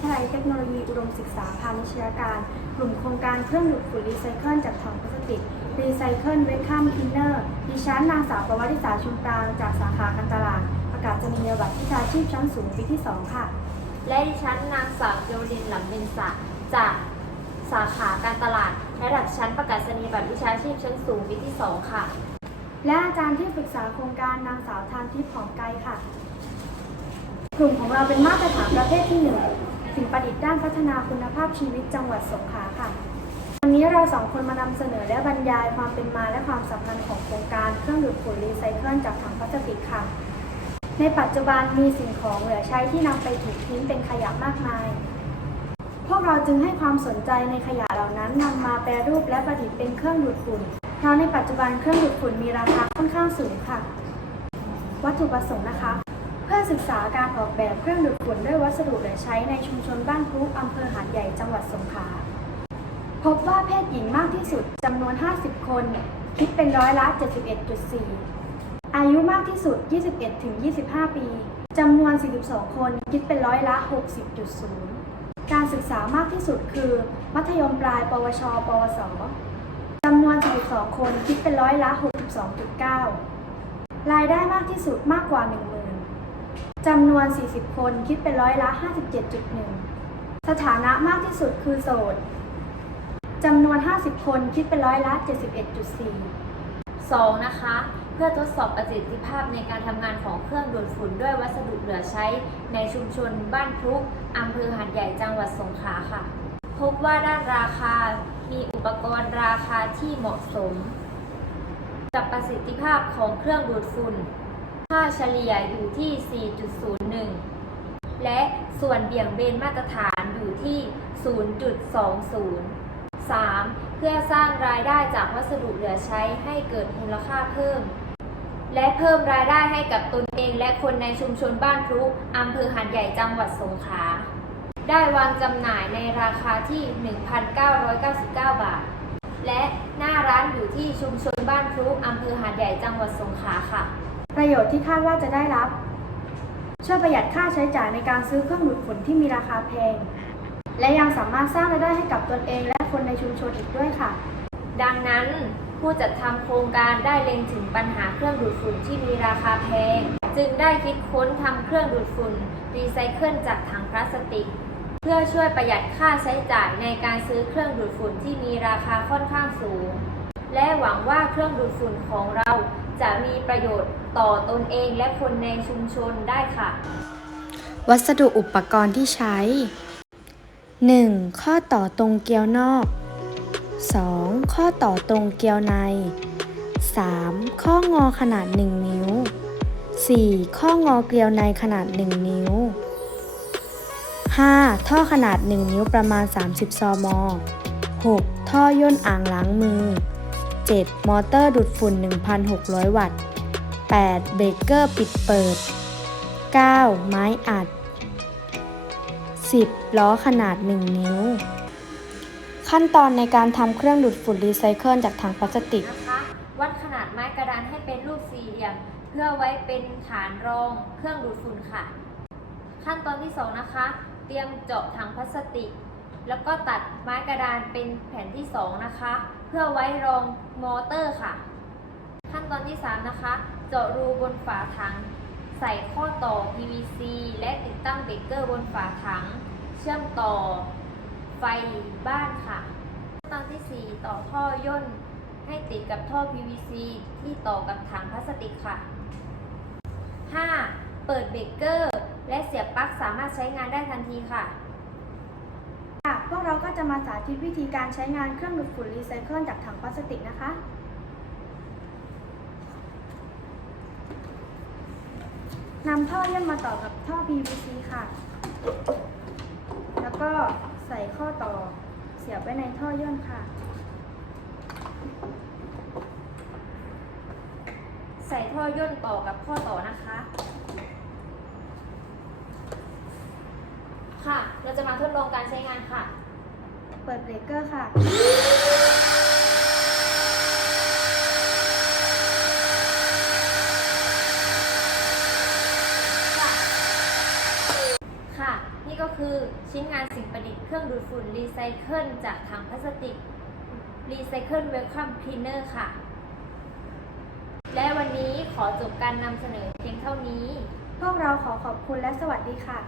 ทยาลัยเทคโนโลยีอุดมศึกษาพาณิชยการ กลุ่มโครงการเครื่องดูดฝุ่นรีไซเคิลจากถังพลาสติก รีไซเคิลเวลคัมทินเนอร์ดิฉันนางสาวประวัติศาสตร์ชุมปรางจากสาขาการตลาด ประกาศนียบัตรวิชาชีพชั้นสูงปีที่ 2 ค่ะ และดิฉันนางสาวเกวลินหลำเบญสะจากสาขาการตลาดระดับชั้นประกาศนียบัตรวิชาชีพชั้นสูงปีที่ 2 ค่ะ และอาจารย์ที่ปรึกษาโครงการนางสาวทานทิพย์หอมไกลค่ะ กลุ่มของเราเป็นมาตรฐานประเภทที่หนึ่งสิ่งประดิษฐ์ด้านพัฒนาคุณภาพชีวิตจังหวัดสงขลาค่ะ วันนี้เราสองคนมานำเสนอและบรรยายความเป็นมาและความสำคัญของโครงการเครื่องดูดฝุ่นรีไซเคิลจากถังพลาสติกค่ะ ในปัจจุบันมีสิ่งของเหลือใช้ที่นำไปถูกทิ้งเป็นขยะมากมาย พวกเราจึงให้ความสนใจในขยะเหล่านั้นนำมาแปรรูปและประดิษฐ์เป็นเครื่องดูดฝุ่นเพราะในปัจจุบันเครื่องดูดฝุ่นมีราคาค่อนข้างสูงค่ะ วัตถุประสงค์นะคะ เพื่อศึกษาการออกแบบเครื่องดูดฝุ่นด้วยวัสดุเหลือใช้ในชุมชนบ้านพลุอำเภอหาดใหญ่จังหวัดสงขลาพบว่าเพศหญิงมากที่สุดจำนวน 50 คน คิดเป็นร้อยละ 71.4 อายุมากที่สุด 21-25 ปีจำนวน 42 คน คิดเป็นร้อยละ 60.0 การศึกษามากที่สุดคือ มัธยมปลาย ปวช ปวส จำนวน 42 คน คิดเป็นร้อยละ 62.9 รายได้มากที่สุดมากกว่า 10,000 จำนวน 40 คนคิดเป็นร้อยละ 57.1 สถานะมากที่สุดคือโสด จำนวน 50 คนคิดเป็นร้อยละ 71.4 2. นะคะ เพื่อทดสอบประสิทธิภาพในการทำงานของเครื่องดูดฝุ่นด้วยวัสดุเหลือใช้ในชุมชนบ้านพลุอำเภอหาดใหญ่จังหวัดสงขลาค่ะ พบว่าด้านราคา มีอุปกรณ์ราคาที่เหมาะสม กับประสิทธิภาพของเครื่องดูดฝุ่น ค่าเฉลี่ยอยู่ที่ 4.01 และส่วนเบี่ยงเบนมาตรฐานอยู่ที่ 0.20 3. เพื่อสร้างรายได้จากวัสดุเหลือใช้ให้เกิดมูลค่าเพิ่ม และเพิ่มรายได้ให้กับตนเองและคนในชุมชนบ้านพลุอำเภอหาดใหญ่จังหวัดสงขลา ได้วางจำหน่ายในราคาที่ 1,999 บาท และหน้าร้านอยู่ที่ชุมชนบ้านพลุอำเภอหาดใหญ่จังหวัดสงขลาค่ะ ประโยชน์ที่คาดว่าจะได้รับ ช่วยประหยัดค่าใช้จ่ายในการซื้อเครื่องดูดฝุ่นที่มีราคาแพง และยังสามารถสร้างรายได้ให้กับตนเองและคนในชุมชนอีกด้วยค่ะ ดังนั้นผู้จัดทำโครงการได้เล็งถึงปัญหาเครื่องดูดฝุ่นที่มีราคาแพง จึงได้คิดค้นทำเครื่องดูดฝุ่นรีไซเคิลจากถังพลาสติก เพื่อช่วยประหยัดค่าใช้จ่ายในการซื้อเครื่องดูดฝุ่นที่มีราคาค่อนข้างสูง และหวังว่าเครื่องดูดฝุ่นของเราจะมีประโยชน์ต่อตนเองและคนในชุมชนได้ค่ะ วัสดุอุปกรณ์ที่ใช้ 1. ข้อต่อตรงเกลียวนอก 2. ข้อต่อตรงเกลียวใน 3. ข้องอขนาด 1 นิ้ว 4. ข้องอเกลียวในขนาด 1 นิ้ว 5. ท่อขนาด 1 นิ้วประมาณ 30 ซม 6. ท่อย่นอ่างล้างมือ 7. มอเตอร์ดูดฝุ่น 1,600 วัตต์ 8. เบรกเกอร์ปิดเปิด 9. ไม้อัด 10. ล้อขนาด 1 นิ้ว ขั้นตอนในการทำเครื่องดูดฝุ่นรีไซเคิลจากถังพลาสติก นะคะวัดขนาดไม้กระดานให้เป็นรูปสี่เหลี่ยม เพื่อไว้เป็นฐานรองเครื่องดูดฝุ่นค่ะ ขั้นตอนที่2นะคะ เตรียมเจาะถังพลาสติก แล้วก็ตัดไม้กระดานเป็นแผ่นที่2นะคะ เพื่อไว้รองมอเตอร์ค่ะ ขั้นตอนที่ 3 นะคะ เจาะรูบนฝาถัง ใส่ข้อต่อ PVC และติดตั้งเบรกเกอร์บนฝาถัง เชื่อมต่อไฟบ้านค่ะ ขั้นตอนที่ 4 ต่อท่อย่นให้ติดกับท่อ PVC ที่ต่อกับถังพลาสติกค่ะ 5. เปิดเบรกเกอร์ และเสียบปลั๊กสามารถใช้งานได้ทันทีค่ะค่ะ พวกเราก็จะมาสาธิตวิธีการใช้งานเครื่องดูดฝุ่นรีไซเคิลจากถังพลาสติกนะคะ นำท่อย่นมาต่อกับท่อ PVC ค่ะ แล้วก็ใส่ข้อต่อเสียบไว้ในท่อย่นค่ะ ใส่ท่อย่นต่อกับข้อต่อนะคะ ค่ะ เราจะมาทดลองการใช้งานค่ะ เปิดเบรกเกอร์ค่ะค่ะ ค่ะ นี่ก็คือชิ้นงานสิ่งประดิษฐ์เครื่องดูดฝุ่นรีไซเคิลจากถังพลาสติกรีไซเคิลเวลคัมคลีเนอร์ค่ะ และวันนี้ขอจบการนำเสนอเพียงเท่านี้ พวกเราขอขอบคุณและสวัสดีค่ะ